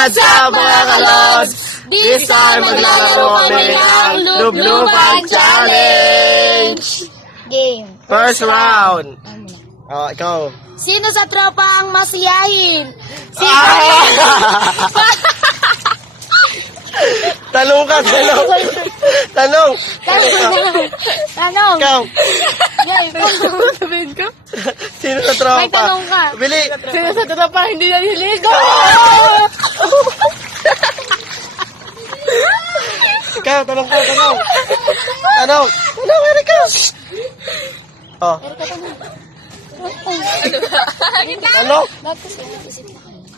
What's up mga kalods? This time maglalaro kami ng Lubluban Challenge! Game. First round. Oh, ikaw. Sino sa tropa ang masiyahin? Tanong ka, tanong. Tanong. Tanong. Ikaw. Sabihin ko. Sino sa tropa? May tanong ka. Bili. Sino sa tropa hindi naliligo? Ikaw, tanong ka, tanong. Tanong. Tanong, Erika. Oh. Ano?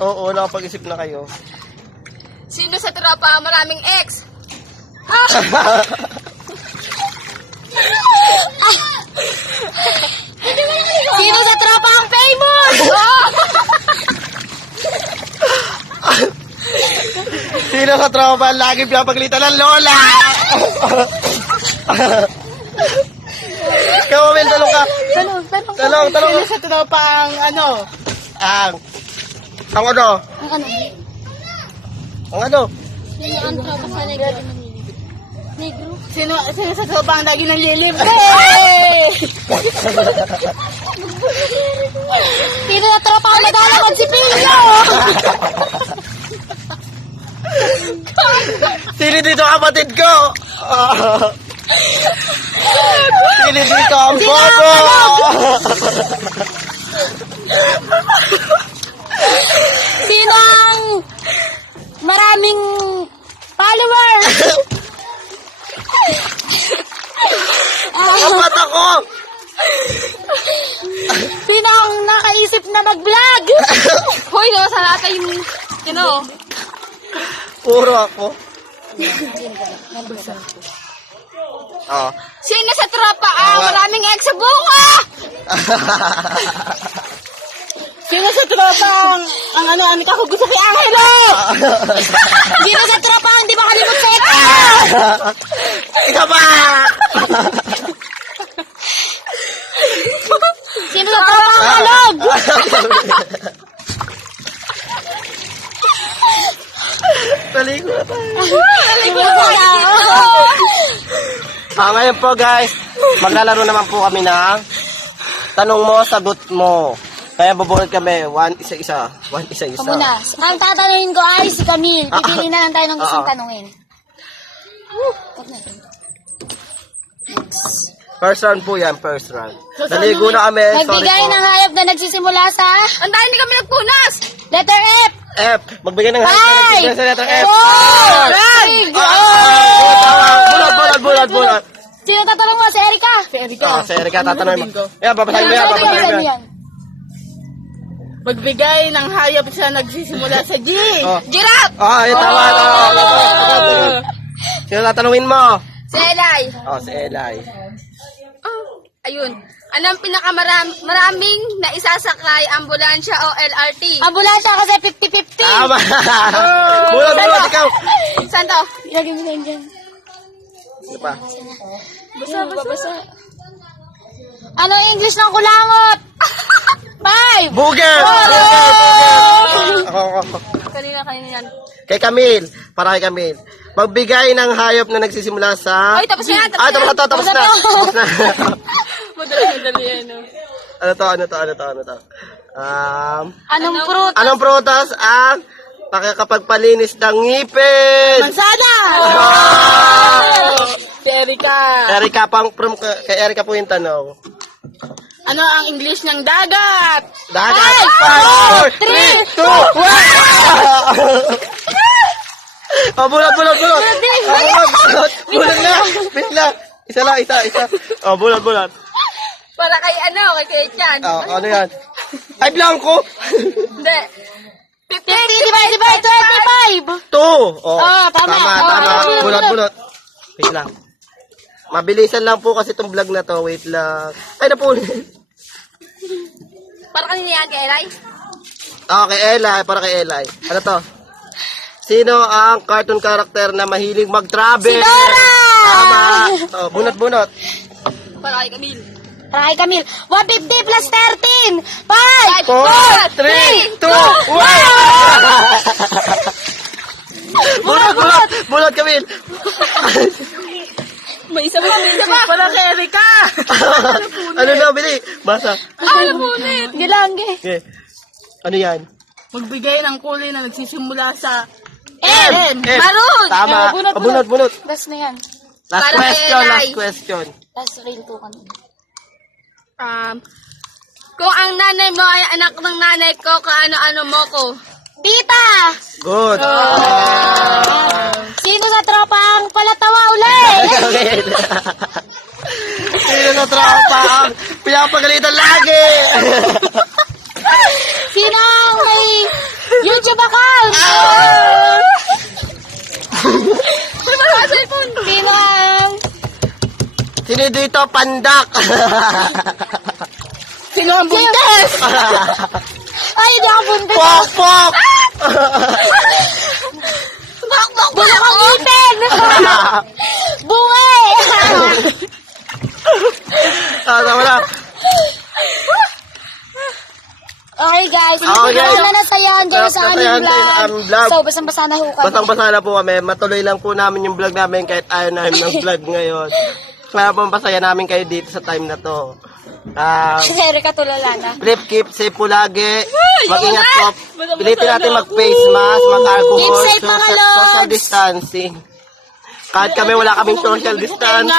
Oo, nakapag-isip na kayo. Sino sa tropa ang maraming ex? Sino sa tropa ang famous? Sino sa tropa ang lagi pinapaglitan ng lola? Ikaw, Mel, tanong ka. Tanong. Sino sa tropa ang ano? Ang ano? Ang ano? Ang ano? Sino ang tropa sa negro? Negro? Sino sa tropa ang lagi nanlilibre? Sino sa tropa ang madala magsipilyo? Sino dito kapatid ko? Sino dito ang bobo? Sino ang maraming followers? Kapat ako! Sino ang nakaisip na mag-vlog? Hoy, no, sa lahat yung, Puro ako. Oh. Sino sa tropa ang maraming ex sa buka? Sino sa tropa ang ano, ako gusto kay Angelo? Sino sa tropa ang di makalimot sa ito? Ikaw ba? Sino sa tropa ang alog? Taligo na tayo. Sino sa Ngayon po guys, maglalaro naman po kami ng tanong mo, sagot mo. Kaya bubuhat kami, one isa-isa. Muna, ang tatanungin ko ay si Camille. Pipili na lang tayo ng gustong tanungin. First round po yan, first round. Naligo na kami, sorry Magbigay po. ng hayop na nagsisimula sa... Ang dahil hindi kami nagpunas! Letter F! F, magbigay ng Five! sa letter F. 4! 3! Bulat. Sino tatanong mo? Si Erika? Si Erika. Si Erika, tatanungin mo. Yan, babasahin mo yan. Magbigay ng hayop sa nagsisimula sa G. Giraffe! Tama. Sino tatanungin mo? Si Elay. Si Elay. Ayun. Anong pinakamaraming na isasakay ambulansya o LRT? Ambulansya kasi 50-50. Tama. Bulat, ikaw. Saan to? Ilagay mo na yun dyan. Ano pa? Basa. Ano ang English ng kulangot? 5! Booger! Ako. Kanina yan. Kay Camille. Para kay Camille. Magbigay ng hayop na nagsisimula sa... Ay, tapos na. Tapos na. Madali yan, no? Ano to? Anong fruit? Anong prutas ang nakakapagpalinis ng ngipin? Mansana! Si Erika. Erika, kay Erika po yung tanong. Ano ang English ng dagat? Dagat. 5, 4, 3, 2, 1. Bulat. Bulat na. Bisla. Isa. Bulat. Para kay kay Chan. Ano yan? Ay, blanco. Hindi. 50 divided by 25. 2. Tama. Bulat. Wait lang. Mabilisan lang po kasi itong vlog na to. Wait lang. Ay, napunin. Para kanina yan kay Elay? Kay Elay. Para kay Elay. Ano to? Sino ang cartoon character na mahilig mag-travel? Si Dora! Tama. Bunot. Para kay Camille. Para kay Camille. 150 plus 13. 5, 4, 3, 2, 1. punit. May isa pa, may isa pa. Para kay Erika. Ano na, bili? Basa. Ano punit? Gilangge. Okay. Ano yan? Magbigay ng kulay na nagsisimula sa M. M. Marun. Tama. Bunot, Bunot, bunot. Last na yan. Last Para question, kay last Eli. question. Last rail to kan. Kung ang nanay mo ay anak ng nanay ko, kaano-ano mo ko? Tita! Good. Sino sa tropang palatawa uli? Okay. Sino na tropa ang pinapagalitan lagi? Sino ang may YouTube account? Sino ang... Sino dito? Pandak. Sino ang buntes? Ay, hindi ako buntis. Pok, pok. Bulak ang ngipin! Bungay! Tama na. Okay guys, Okay, guys. na nasayahan dyan sa Nasayahan aming din ang vlog. vlog. So, basang-basa na ho kami. Basang-basa na po kami. Matuloy lang po namin yung vlog namin kahit ayaw namin ng vlog ngayon. Kaya po masaya namin kayo dito sa time na to. Si Erika tulala na. Flip, keep safe po lagi. Mag-ingat po. Pilitin natin mag-face mask, mag-alcohol, Keep safe, mga lods. social distancing. Kahit kami wala kaming social distance.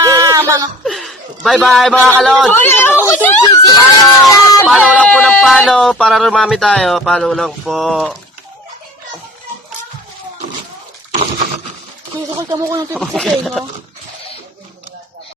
Bye-bye mga kalods. Follow lang po ng follow para rumami tayo. Follow lang po. Kuya, sakal ka mo ko ng tubig sa no?